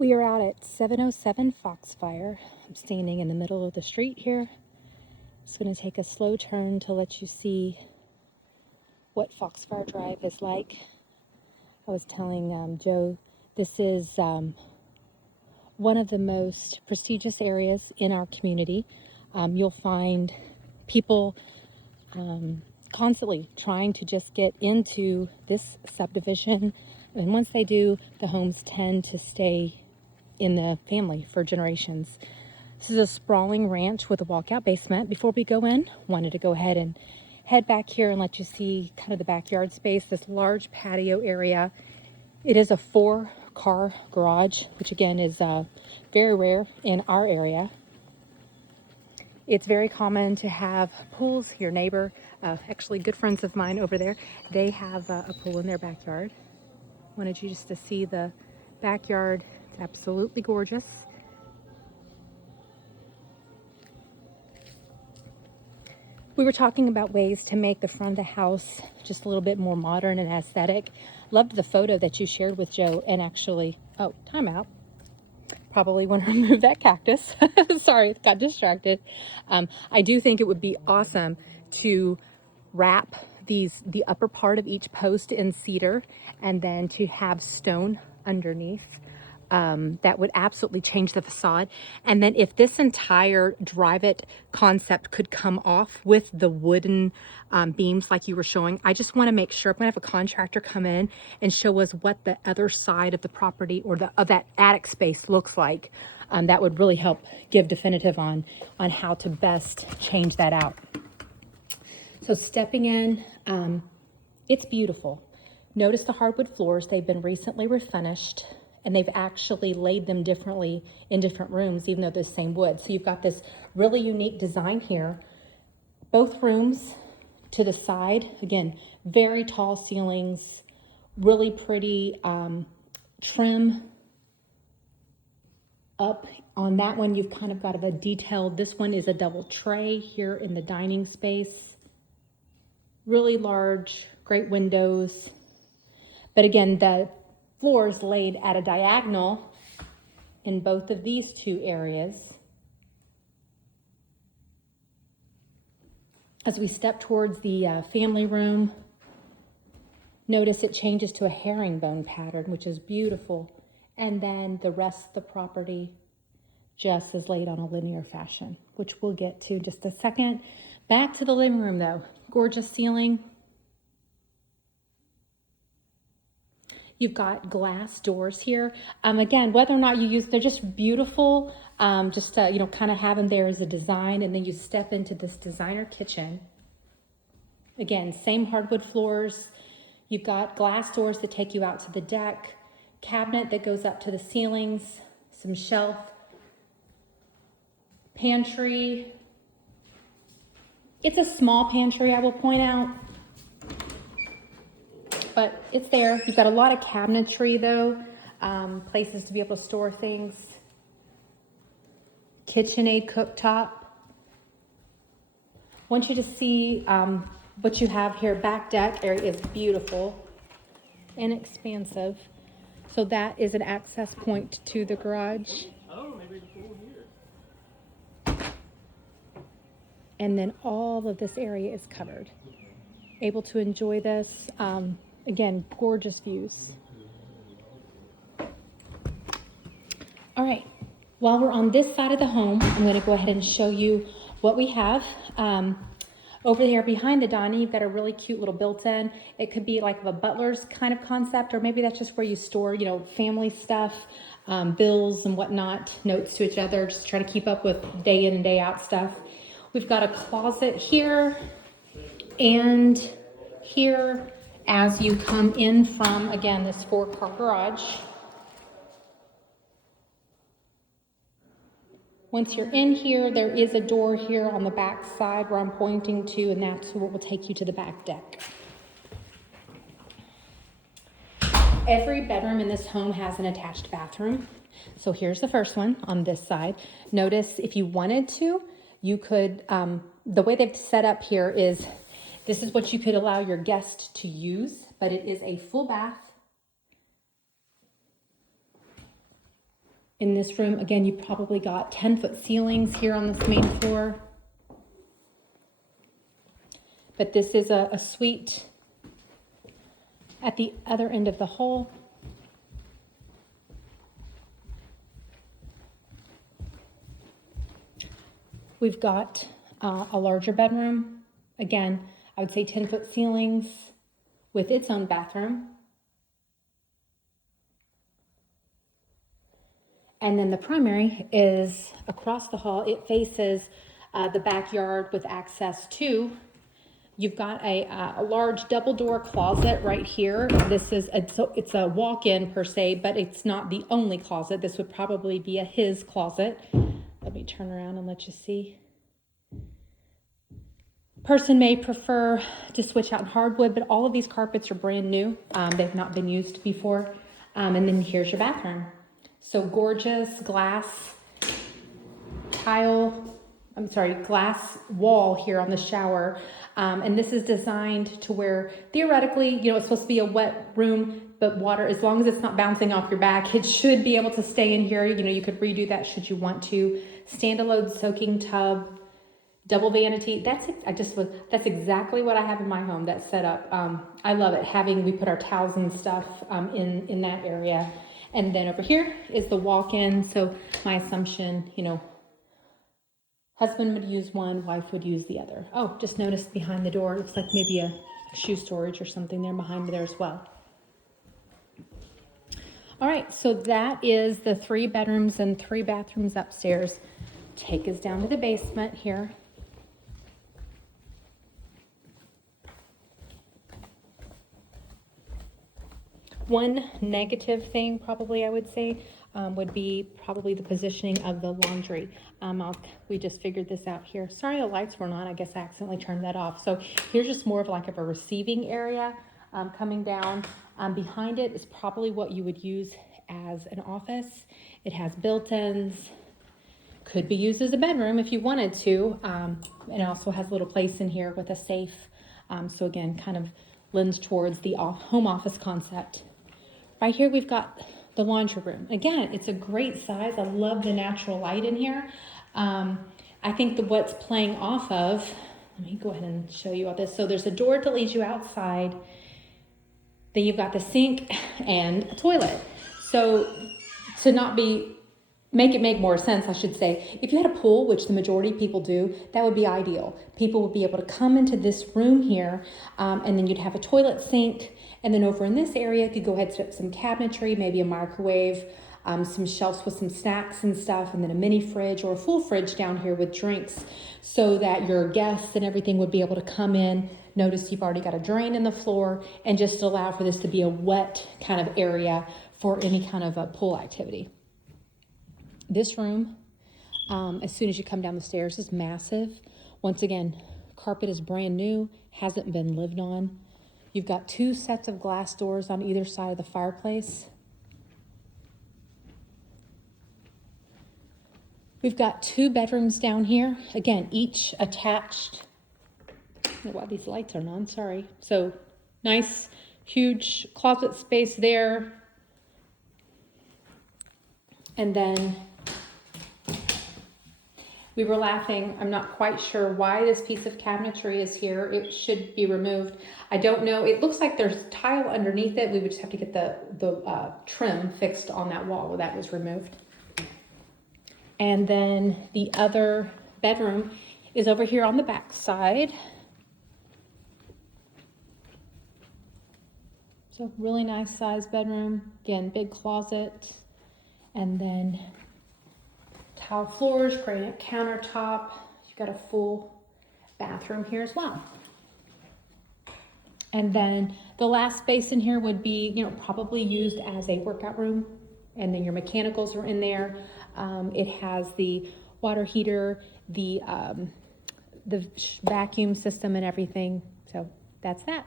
We are out at 707 Foxfire. I'm standing in the middle of the street here. Just going to take a slow turn to let you see what Foxfire Drive is like. I was telling Joe, this is one of the most prestigious areas in our community. You'll find people constantly trying to just get into this subdivision. And once they do, the homes tend to stay in the family for generations. This is a sprawling ranch with a walkout basement. Before we go in, wanted to go ahead and head back here and let you see kind of the backyard space, this large patio area. It is a 4-car garage, which again is very rare in our area. It's very common to have pools. Your neighbor, actually good friends of mine over there, they have a pool in their backyard. Wanted you just to see the backyard. It's absolutely gorgeous. We were talking about ways to make the front of the house just a little bit more modern and aesthetic. Loved the photo that you shared with Joe, and actually, oh, time out. Probably want to remove that cactus. Sorry, got distracted. I do think it would be awesome to wrap the upper part of each post in cedar and then to have stone underneath. That would absolutely change the facade. And then if this entire drive-it concept could come off with the wooden beams like you were showing, I just want to make sure, I'm going to have a contractor come in and show us what the other side of the property or of that attic space looks like. That would really help give definitive on how to best change that out. So stepping in, it's beautiful. Notice the hardwood floors, they've been recently refinished. And they've actually laid them differently in different rooms, even though they're the same wood. So you've got this really unique design here. Both rooms to the side, again, very tall ceilings, really pretty trim. Up on that one, you've kind of got a detailed, this one is a double tray here in the dining space. Really large, great windows. But again, the floors laid at a diagonal in both of these two areas. As we step towards the family room, notice it changes to a herringbone pattern, which is beautiful. And then the rest of the property just is laid on a linear fashion, which we'll get to in just a second. Back to the living room though, gorgeous ceiling. You've got glass doors here. Again, whether or not you use, they're just beautiful. Just to, kind of have them there as a design. And then you step into this designer kitchen. Again, same hardwood floors. You've got glass doors that take you out to the deck. Cabinet that goes up to the ceilings. Some shelf. Pantry. It's a small pantry, I will point out. But it's there. You've got a lot of cabinetry though, places to be able to store things. KitchenAid cooktop. Want you to see what you have here. Back deck area is beautiful and expansive. So that is an access point to the garage. Oh, maybe the pool here. And then all of this area is covered. Able to enjoy this. Again, gorgeous views. All right, while we're on this side of the home, I'm going to go ahead and show you what we have. Over there behind the dining, you've got a really cute little built-in. It could be like a butler's kind of concept, or maybe that's just where you store, family stuff, bills and whatnot, notes to each other, just try to keep up with day in and day out stuff. We've got a closet here and here. As you come in from, again, this 4-car garage. Once you're in here, there is a door here on the back side where I'm pointing to, and that's what will take you to the back deck. Every bedroom in this home has an attached bathroom. So here's the first one on this side. Notice if you wanted to, you could, the way they've set up here is, this is what you could allow your guest to use, but it is a full bath. In this room, again, you probably got 10-foot ceilings here on this main floor. But this is a suite at the other end of the hall. We've got a larger bedroom. Again, I would say 10-foot ceilings with its own bathroom. And then the primary is across the hall. It faces the backyard with access to. You've got a large double door closet right here. This is it's a walk-in per se, but it's not the only closet. This would probably be his closet. Let me turn around and let you see. Person may prefer to switch out in hardwood, but all of these carpets are brand new. They've not been used before. And then here's your bathroom. So gorgeous glass glass wall here on the shower. And this is designed to where theoretically, it's supposed to be a wet room, but water, as long as it's not bouncing off your back, it should be able to stay in here. You could redo that should you want to. Standalone soaking tub, double vanity. That's exactly what I have in my home. That's set up. I love it. We put our towels and stuff in that area. And then over here is the walk-in. So my assumption, husband would use one, wife would use the other. Oh, just noticed behind the door, it looks like maybe a shoe storage or something there behind there as well. All right, so that is the 3 bedrooms and 3 bathrooms upstairs. Take us down to the basement here. One negative thing probably I would say would be probably the positioning of the laundry. We just figured this out here. Sorry the lights weren't on. I guess I accidentally turned that off. So here's just more of like a receiving area coming down. Behind it is probably what you would use as an office. It has built-ins. Could be used as a bedroom if you wanted to. It also has a little place in here with a safe. So again, kind of lends towards the home office concept. Right here, we've got the laundry room. Again, it's a great size. I love the natural light in here. I think what's playing off of, let me go ahead and show you all this. So there's a door that leads you outside. Then you've got the sink and a toilet. So to make it make more sense, I should say, if you had a pool, which the majority of people do, that would be ideal. People would be able to come into this room here, and then you'd have a toilet sink. And then over in this area, you could go ahead and set up some cabinetry, maybe a microwave, some shelves with some snacks and stuff, and then a mini fridge or a full fridge down here with drinks so that your guests and everything would be able to come in. Notice you've already got a drain in the floor and just allow for this to be a wet kind of area for any kind of a pool activity. This room, as soon as you come down the stairs, is massive. Once again, carpet is brand new, hasn't been lived on. You've got 2 sets of glass doors on either side of the fireplace. We've got 2 bedrooms down here. Again, each attached. I don't know why these lights aren't on, sorry. So nice, huge closet space there. And then we were laughing. I'm not quite sure why this piece of cabinetry is here. It should be removed. I don't know. It looks like there's tile underneath it. We would just have to get the trim fixed on that wall where that was removed. And then the other bedroom is over here on the back side. So really nice size bedroom. Again, big closet. And then tile floors, granite countertop. You've got a full bathroom here as well. And then the last space in here would be, probably used as a workout room. And then your mechanicals are in there. It has the water heater, the vacuum system and everything. So that's that.